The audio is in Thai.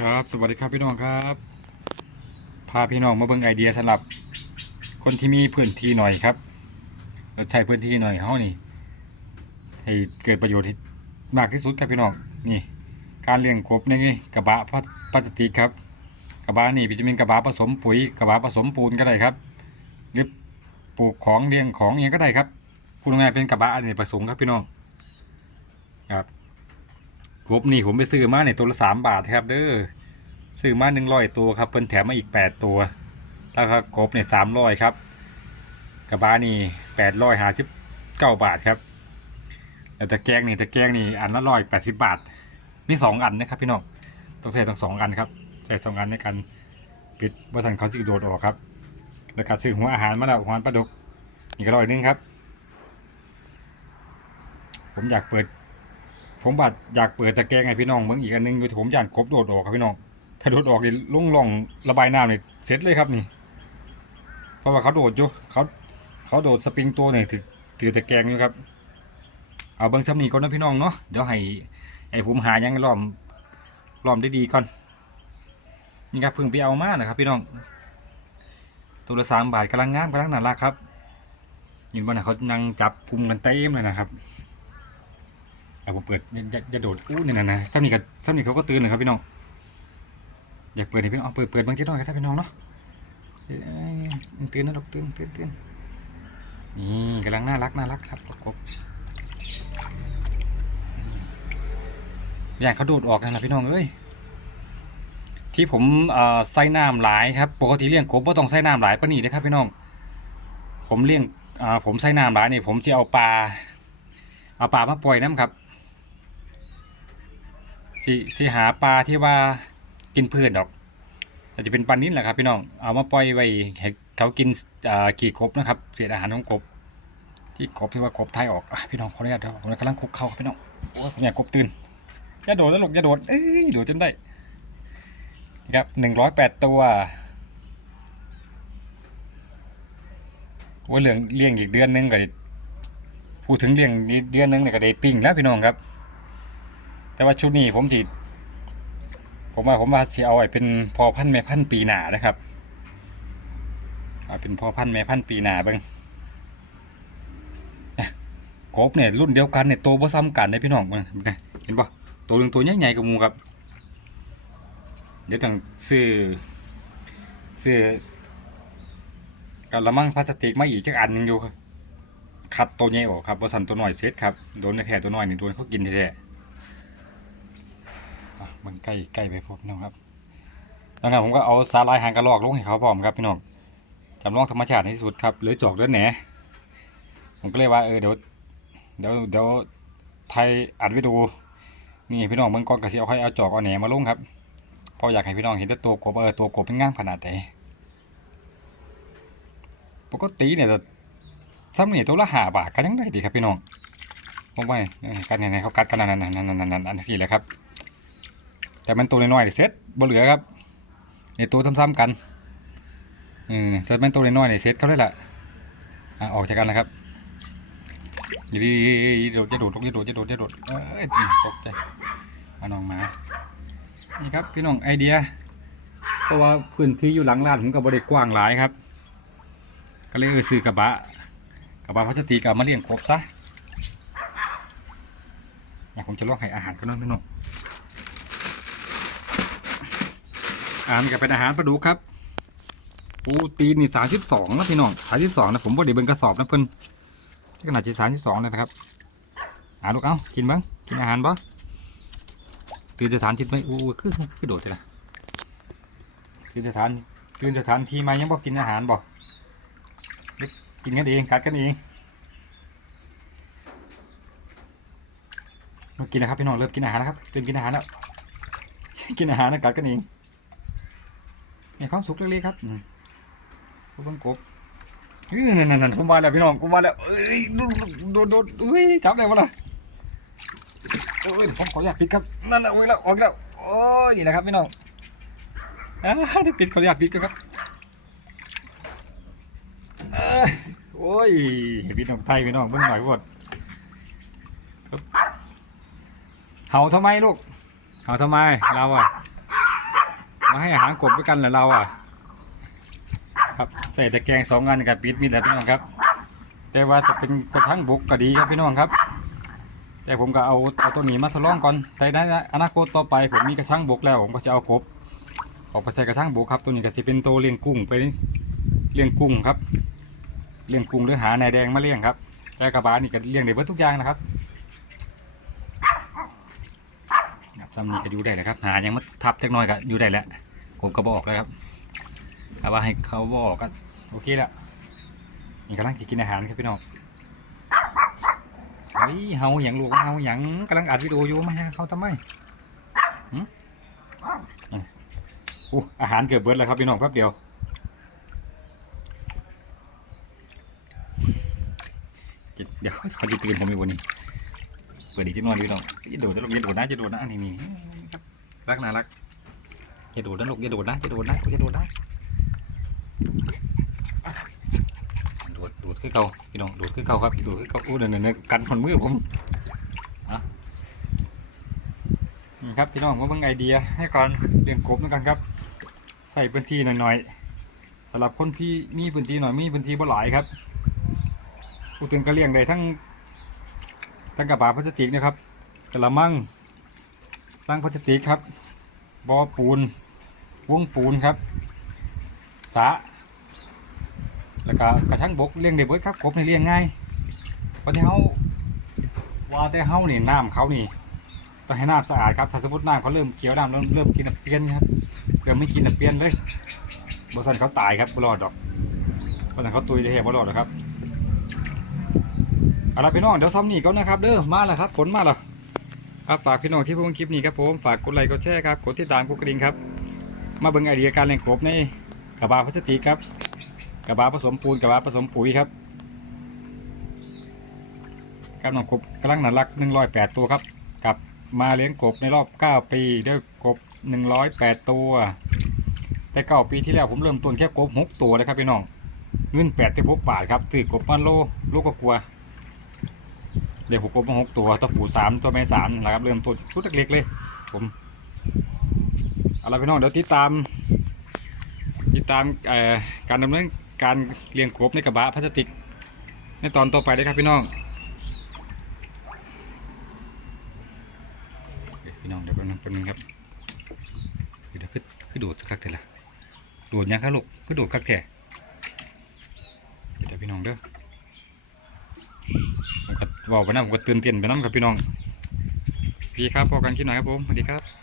ครับ สวัสดีครับพี่น้องครับ พาพี่น้องมาเบิ่งไอเดียสำหรับ คนที่มีพื้นที่หน่อยครับ เราใช้พื้นที่หน่อยเฮานี่ให้เกิดประโยชน์ที่มากที่สุดครับพี่น้องนี่ การเลี้ยงกบในกระบะพลาสติกครับ กระบะนี่จะเป็นกระบะผสมปุ๋ยกระบะผสมปูนก็ได้ครับหรือปลูกของเลี้ยงของเองก็ได้ครับพูดง่ายเป็นกระบะอันนี้ผสมครับพี่น้องครับ กบนี่ผมไปซื้อมาในตัวละสามบาทครับ เด้อซื้อมาหนึ่งร้อยตัวครับเพิ่นแถมมาอีกแปดตัวแล้วก็กบเนี่ยสามร้อยครับกระบะนี่แปดร้อยห้าสิบเก้าบาทครับแล้วตะแกรงนี่ตะแกรงนี่อันละร้อยแปดสิบบาทมีสองอันนะครับพี่น้องต้องใช้ทั้งสองอันครับใช้สองอันในการปิดบริษัทเขาสิโดดออกครับ แล้วก็ซื้อหัวอาหารมาแล้วหัวอาหารปลาดุกนี่ก็ร้อยหนึงครับ ผมอยากเปิด ผมบัดอยากเปิดตะแกรงให้พี่น้องเบิ่งอีกอันหนึงอยู่ที่ผมย่านกบโดดออกครับพี่น้อง ถ้าโดดออกนี่ลุ่งล่องระบายน้ำนี่เสร็จเลยครับนี่ เพราะว่าเขาโดดอยู่เขาเขาโดดสปริงตัวนี่ถือถือตะแกรงอยู่ครับ เอาเบิ่งซ้ำนี้ก่อนนะพี่น้องเนาะเดี๋ยวให้ไอ้ผมหายังล้อมล้อมได้ดีก่อนนี่ครับเพิ่งไปเอามานะครับ พี่น้องตัวละสามบาทกำลังงามกำลังน่ารักครับยินว่าน่ะเขานั่งจับคุมกันเต็มเลยนะครับ เอาผมเปิดอย่าอย่าโดดอู้นี่นะนะถ้านมีกับถ้านมีเขาก็ตื่นนะครับพี่น้องอยากเปิดให้พี่น้องเปิดเปิดบางทีน่อยครับพี่น้องเนาะตื่นนะลูกตื่นตื่นตื่นนี่กำลังน่ารักน่ารักครับกบอย่างเขาโดดออกนะพี่น้องเอ้ยที่ผมใส่น้ำหลายครับปกติเลี้ยงกบก็ต้องใส่น้ำหลายปนี่นะครับพี่น้อง ผมเลี้ยงผมใส่น้ำหลายนี่ผมจะเอาปลาเอาปลามาปล่อยน้ำครับ สิสิหาปลาที่ว่ากินพืชดอกอาจจะเป็นปลานิ้นแหละครับ พี่น้องเอามาปล่อยไว้ให้เขากินกี่กบนะครับเศษอาหารของกบ ที่กบที่ว่ากบไทยออกอพี่น้องขออนุญาตเดี๋ยวผมกำลังคุกเข้าพี่น้องโอ้ยผมอยากกบตื่นอย่าโดดนะลูกอย่าโดดเอ้ยโดดจนได้ครับหนึ่งร้อยแปดตัวว่าเลี้ยงเลี้ยงอีกเดือนหนึงก็พูดถึงเลี้ยงนี้เดือนหนึงเนี่ยก็ได้ปิ้งแล้วพี่น้องครับ แต่ว่าชุดนี้ผมจีผมว่าผมว่าสิเอาไว้เป็นพอพันแม่พันปีหนานะครับเอาเป็นพอพันแม่พันปีหนาเบิ่งเนี่ยกบเนี่ยรุ่นเดียวกันเนี่ยโตบ่ซ้ำกันเลยพี่น้องเบิ่งเห็นปะตัวหนึงตัวใหญ่ๆกับมูครับ เดี๋ยวต้องซื้อซื้อกระมังพลาสติกมาอีกจักอันหนึงอยู่ครับคัดตัวใหญ่ออกครับบ่สั่นตัวน้อยเสร็จครับโดนแท้ๆตัวน้อยนี่โดนเขากินแท้ ใกล้ใกล้ไปพบน้องครับดังนั้นผมก็เอาสาลายหางกระรอกลงให้เขาพร้อมครับพี่น้องจำลองธรรมชาติให้สุดครับหรือจอกเลือแหนผมก็เลยว่าเออเดี๋ยวเดี๋ยวเดี๋ยวไทยอัดไว้ดูนี่พี่น้องเมืองกอนกระเสีเอาให้เอาจอกเอาแหนมาลงครับเพราะอยากให้พี่น้องเห็นแต่ตัวกบเออตัวกบเป็นง่ามขนาดไหนปกติเนี่ยจะซ้ำนี่ตัวละหาบาทกันยังได้ดีครับพี่น้องผมว่าเออกันไหนเขากัดกันนั่นนั่นนั่นนั่นนั่นอันที่แหละครับ แต่มันตัวน้อยๆนี่เซ็ตบ่เหลือครับในตัวซ้ำๆกันอืมแต่มันตัวน้อยๆนี่เซ็ตเขาได้ละอะออกจากกันแล้วครับอย่าดีๆโดดจะโดดจะโดดจะโดดจะโดดเอ้ยตกใจมาน้องมานี่ครับพี่น้องไอเดีย เพราะว่าพื้นที่อยู่หลังร้านผมก็บริกว้างหลายครับ ก็เลยเออซื้อกระบะกระบะพลาสติกเอามาเลี้ยงกบซะอยากผมจะลอกให้อาหารก็น้องพี่น้อง อาหารก็เป็นอาหารปลาดุกครับปูตีนนี่สามสิบสองนะพี่น้องสามสิบสองนะผมบ่ได้เบิ่งกระสอบนะเพิ่นที่ขนาดที่สามสิบสองเลยนะครับอาลูกเอ้ากินบ้างกินอาหารบ่ตื่นสถานที่ไหมอู้คือคือโดดเลยนะตื่นสถานตื่นสถานที่มายังบ่กินอาหารบ่อกินกันเองกัดกันเองมากินนะครับพี่น้องเริ่มกินอาหารแล้วครับเริ่มกินอาหารแล้วกินอาหารแล้วกัดกันเอง มีความสุขเล็กๆครับอืมพวกเบิ่งกบนั่นนั่นนั่นผมมาแล้วพี่น้องผมมาแล้วเอ้ยโดดโดดโดดเฮ้ยจับได้ปะล่ะเอ้ยเดี๋ยผมขออยากปิดครับนั่นแหละโอ้ยแล้วออกแล้วโอ้ยนี่นะครับพี่น้องอ่าเดี๋ยวปิดขออยากปิดกันครับอ่าโอ้ยพี่น้องไทยพี่น้องเบิ่งหน่อยพวดเห่าทำไมลูกเห่าทำไมเราอะ มาให้อาหารกบด้วยกันเหรอเราอะ ครับใส่ตะแกรงสองอันกับปิดมีแหละพี่น้องครับ แต่ว่าจะเป็นกระทั่งบุกก็ดีครับพี่น้องครับ แต่ผมก็เอาเอาตัวหนีมาทดลองก่อนแต่ในอนาคตต่อไปผมมีกระชังบกแล้ว ผมก็จะเอากบ ออกไปใส่กระชังบกครับ ตัวนี้ก็จะเป็นตัวเลี้ยงกุ้งไปเลี้ยงกุ้งครับเลี้ยงกุ้งหรือหานายแดงมาเลี้ยงครับแต่กระบานี่ก็เลี้ยงได้เบิดทุกอย่างนะครับครับ ซ้ำนี้ก็อยู่ได้แล้วครับ หายังมาทับเล็กน้อยก็อยู่ได้แล้วผมก็บอกแล้วครับถ้าว่าให้เขาบอกก็โอเคแล้วนี่กำลังจะกินอาหารครับพี่น้องเฮ้ยเฮาหยังลูกเฮาหยังกำลังอัดวิดีโออยู่มาให้เขาทำไมอะอู้อาหารเกือบเบิดแล้วครับพี่น้องแป๊บเดียวเดี๋ยวเขาจะตื่นผมอีกวันนี้ เปิดอีกจะนอนดีน้องจะโดดจะลงจะโดดนะจะโดดนะอันนี้นี่ครับรักน่ารักจะโดดนะลูกจะโดดนะจะโดดนะจะโดดนะโดดโดดขึ้นเก่าพี่น้องโดดขึ้นเก่าครับโดดขึ้นเก่าอู้เดี๋ยวเดี๋ยวกันคนมือผมนี่ครับพี่น้องผมเบิ่งไอเดียให้ก่อนเลี้ยงกบด้วยกันครับ ใส่พื้นที่หน่อยๆสำหรับคนพี่มีพื้นที่หน่อยมีพื้นที่บ่หลายครับพูดถึงก็เลี้ยงได้ทั้ง ทั้งกระบะพลาสติกนะครับกระมัง ตั้งพลาสติกครับบ่อปูนวงปูนครับสระแล้วก็กระชังบกเลี้ยงได้เบิดครับกบนี่เลี้ยงง่ายเพราะที่เฮาว่าแต่เฮานี่น้ำเขานี่ต้องให้น้ำสะอาดครับถ้าสมมติน้ำเขาเริ่มเขียวน้ำเริ่มเริ่มกินน้ำเปลี่ยนครับเริ่มไม่กินน้ำเปลี่ยนเลยบริษัทเขาตายครับบรอดดอกบริษัทเขาตุยเลยเหตุบรอดหรอกครับ เอาละพี่น้องเดี๋ยวซ้ำนี่ก่อนนะครับเด้อมาแล้วครับ ฝนมาแล้วครับฝากพี่น้องที่เพิ่งคลิปนี้ครับผมฝากกดไลค์กดแชร์ครับกดติดตามกดกระดิ่งครับ มาเบิ่งไอเดียการเลี้ยงกบในกระบะพลาสติกครับกระบะผสมปูนกระบะผสมปุ๋ยครับกับน้องกบกำลังน่ารัก108 ตัวครับกับมาเลี้ยงกบในรอบ 9 ปีด้วยกบ 108 ตัว แต่เก้าปีที่แล้วผมเริ่มต้นแค่กบ 6 ตัวนะครับพี่น้องเงิน8ที่พกบาทครับถือกบมันโลลูกก็กลัว เดี๋ยวผมกบมา6ตัวตัวผู้3ตัวแม่3นั่นะครับเริ่มต้นชุดเล็กๆเลย ผมเอาละพี่น้องเดี๋ยวติดตาม ติดตามเอ่อการดำเนินการเลี้ยงกบในกระบะพลาสติก ในตอนต่อไปเลยครับพี่น้องเดี๋ยวพี่น้องเดี๋ยวแป๊บนึงแป๊บนึงครับเดี๋ยวคือคือโดดคักแท้ละโดดยังครับลูกคือโดดคักแท้เดี๋ยวพี่น้องเด้อ บอกไปนะผมก็ตื่นเต้นไปน้ำครับพี่น้องพี่ครับพอกันคิดหน่อยครับผมสวัสดีครับ